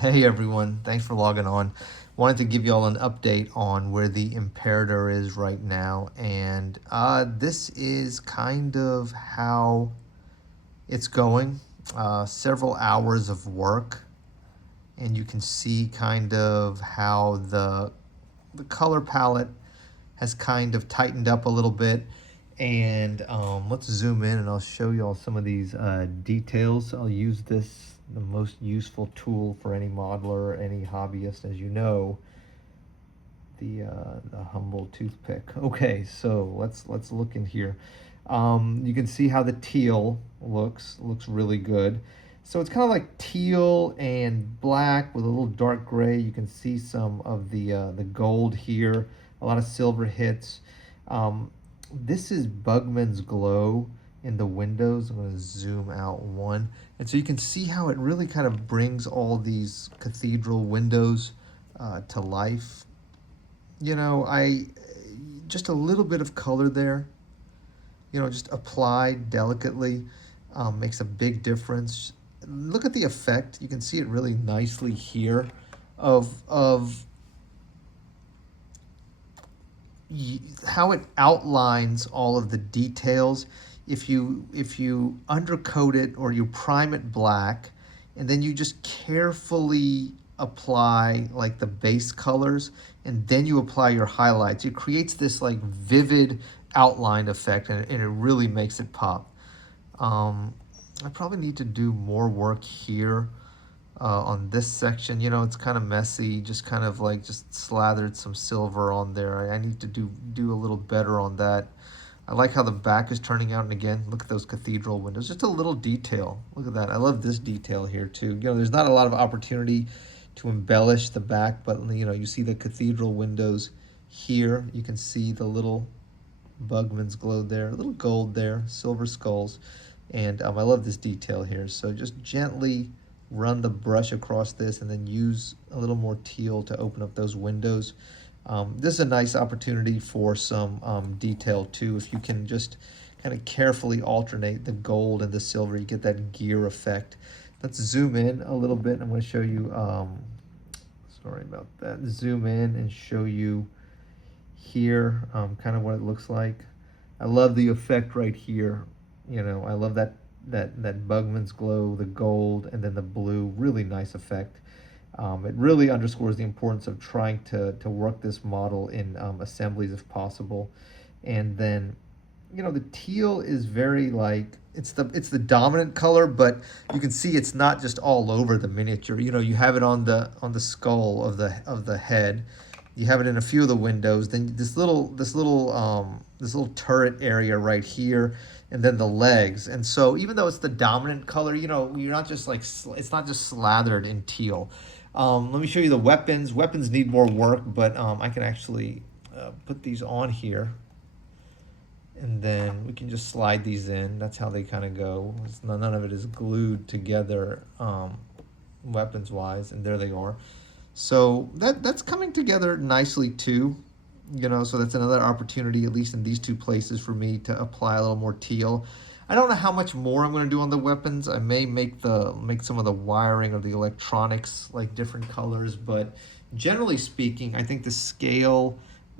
Hey everyone, thanks for logging on. Wanted to give you all an update on where the Imperator is right now, and this is kind of how it's going. Several hours of work, and you can see kind of how the color palette has kind of tightened up a little bit. And let's zoom in and I'll show you all some of these details. I'll use this, the most useful tool for any modeler, any hobbyist, as you know, the humble toothpick. Okay, so let's look in here. You can see how the teal looks really good. So it's kind of like teal and black with a little dark gray. You can see some of the gold here, a lot of silver hits. This is Bugman's Glow in the windows. I'm going to zoom out one. And so you can see how it really kind of brings all these cathedral windows to life. You know, just a little bit of color there, just applied delicately makes a big difference. Look at the effect. You can see it really nicely here of how it outlines all of the details. If you undercoat it or you prime it black, and then you just carefully apply like the base colors, and then you apply your highlights, it creates this like vivid outline effect, and it really makes it pop. I probably need to do more work here on this section. It's kind of messy, just kind of like just slathered some silver on there. I need to do a little better on that. I like how the back is turning out, and again, look at those cathedral windows, just a little detail. Look at that. I love this detail here too. There's not a lot of opportunity to embellish the back, but you see the cathedral windows here. You can see the little Bugman's Glow there, a little gold there, silver skulls. And I love this detail here. So just gently run the brush across this and then use a little more teal to open up those windows. This is a nice opportunity for some detail too. If you can just kind of carefully alternate the gold and the silver, you get that gear effect. Let's zoom in a little bit. I'm going to show you, sorry about that, zoom in and show you here kind of what it looks like. I love the effect right here. I love that Bugman's Glow, the gold, and then the blue. Really nice effect. It really underscores the importance of trying to work this model in assemblies if possible. And then, the teal is very like, it's the dominant color, but you can see it's not just all over the miniature. You have it on the skull of the head. You have it in a few of the windows. Then this little turret area right here, and then the legs. And so even though it's the dominant color, you're not just like, it's not just slathered in teal. Let me show you the weapons. Weapons need more work, but I can actually put these on here, and then we can just slide these in. That's how they kind of go. None of it is glued together weapons wise, and there they are. So that's coming together nicely too. So that's another opportunity, at least in these two places, for me to apply a little more teal. I don't know how much more I'm going to do on the weapons. I may make some of the wiring or the electronics like different colors, but generally speaking, I think the scale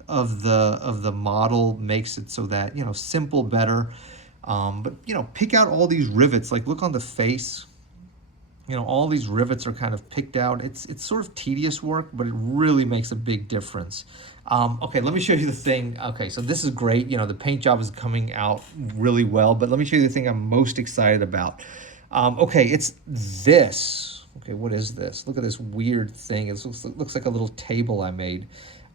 of the model makes it so that simple better. But pick out all these rivets. Like look on the face. All these rivets are kind of picked out. It's sort of tedious work, but it really makes a big difference. Okay, let me show you the thing. Okay, so this is great. The paint job is coming out really well, but let me show you the thing I'm most excited about. Okay, it's this. Okay, what is this? Look at this weird thing. It looks like a little table I made.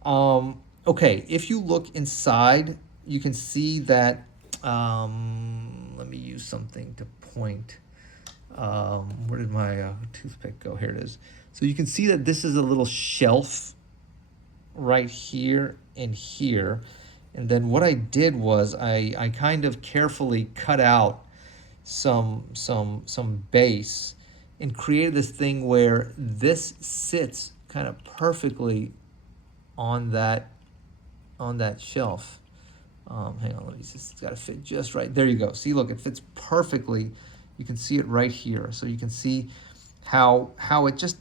Okay, if you look inside, you can see that, let me use something to point. Where did my toothpick go? Here it is. So you can see that this is a little shelf right here and here. And then what I did was I kind of carefully cut out some base and created this thing where this sits kind of perfectly on that shelf. Hang on, it's got to fit just right. There you go. See, look, it fits perfectly. You can see it right here. So you can see how it just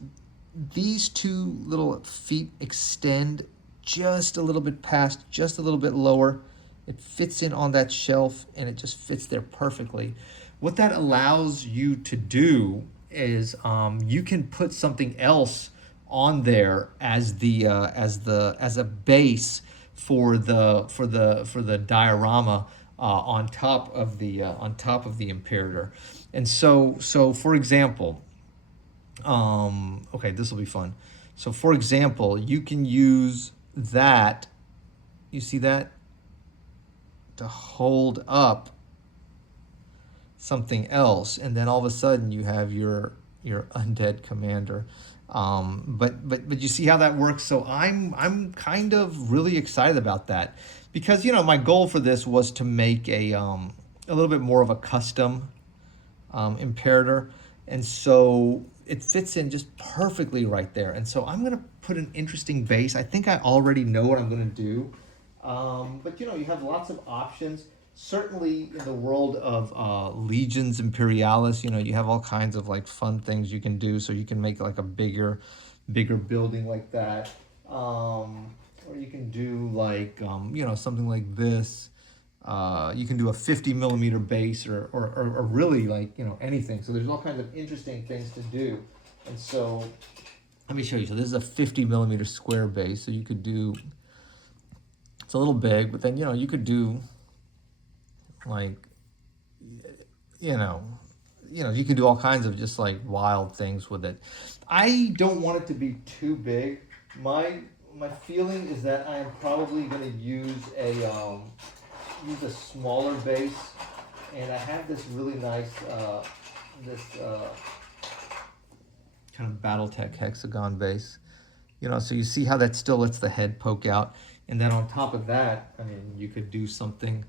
these two little feet extend just a little bit past, just a little bit lower. It fits in on that shelf and it just fits there perfectly. What that allows you to do is you can put something else on there as the as a base for the diorama on top of the Imperator. And so for example, okay, this will be fun. So for example, you can use that, you see that, to hold up something else, and then all of a sudden you have your undead commander. But you see how that works. So I'm kind of really excited about that, because my goal for this was to make a little bit more of a custom Imperator, and so it fits in just perfectly right there. And so I'm gonna put an interesting base. I think I already know what I'm gonna do, but you have lots of options. Certainly in the world of Legions Imperialis, you have all kinds of like fun things you can do. So you can make like a bigger building like that, or you can do like something like this. You can do a 50 millimeter base, or really like anything. So there's all kinds of interesting things to do. And so let me show you. So this is a 50 millimeter square base. So you could do, it's a little big, but then you could do like you can do all kinds of just like wild things with it. I don't want it to be too big. My feeling is that I am probably going to use a smaller base, and I have this really nice this kind of BattleTech hexagon base. So you see how that still lets the head poke out, and then on top of that, I mean, you could do something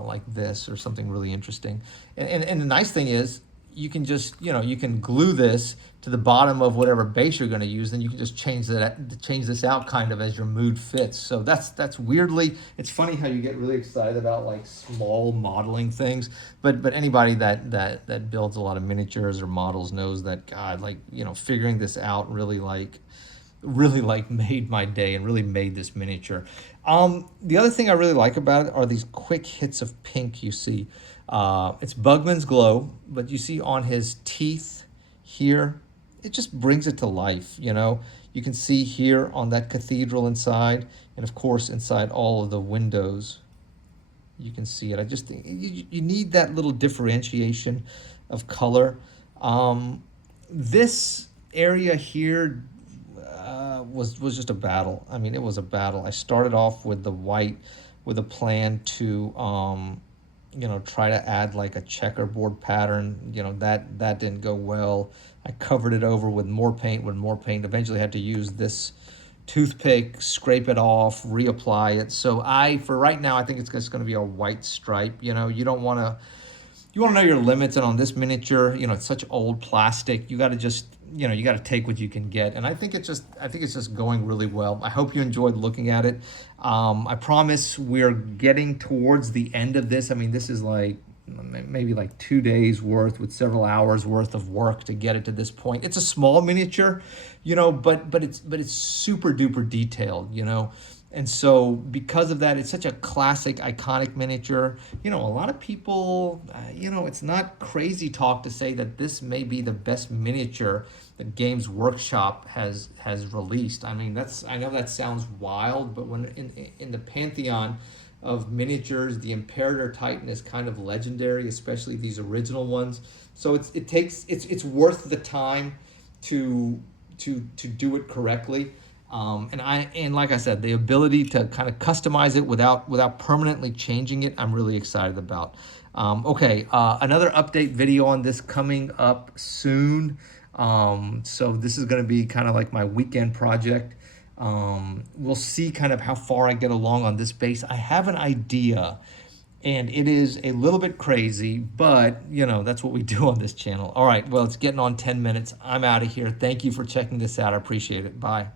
like this, or something really interesting. And the nice thing is, you can just you can glue this to the bottom of whatever base you're going to use, then you can just change this out kind of as your mood fits. So that's weirdly, it's funny how you get really excited about like small modeling things, but anybody that builds a lot of miniatures or models knows that, God, like figuring this out really made my day and really made this miniature. The other thing I really like about it are these quick hits of pink you see. It's Bugman's Glow, but you see on his teeth here, it just brings it to life. You can see here on that cathedral inside, and of course inside all of the windows, you can see it. I just think you need that little differentiation of color. This area here was just a battle. I mean, it was a battle. I started off with the white with a plan to try to add like a checkerboard pattern. That didn't go well. I covered it over with more paint. Eventually had to use this toothpick, scrape it off, reapply it. So for right now, I think it's just going to be a white stripe. You want to know your limits, and on this miniature, it's such old plastic. You got to just you got to take what you can get, and I think it's just going really well. I hope you enjoyed looking at it. I promise we're getting towards the end of this. I mean, this is like maybe like 2 days worth with several hours worth of work to get it to this point. It's a small miniature, but it's super duper detailed, And so because of that, it's such a classic, iconic miniature. A lot of people, it's not crazy talk to say that this may be the best miniature that Games Workshop has released. I mean, I know that sounds wild, but when in the pantheon of miniatures, the Imperator Titan is kind of legendary, especially these original ones. So it's worth the time to do it correctly. And like I said, the ability to kind of customize it without permanently changing it, I'm really excited about. Okay, another update video on this coming up soon. So this is going to be kind of like my weekend project. We'll see kind of how far I get along on this base. I have an idea, and it is a little bit crazy, but that's what we do on this channel. All right, well, it's getting on 10 minutes. I'm out of here. Thank you for checking this out. I appreciate it. Bye.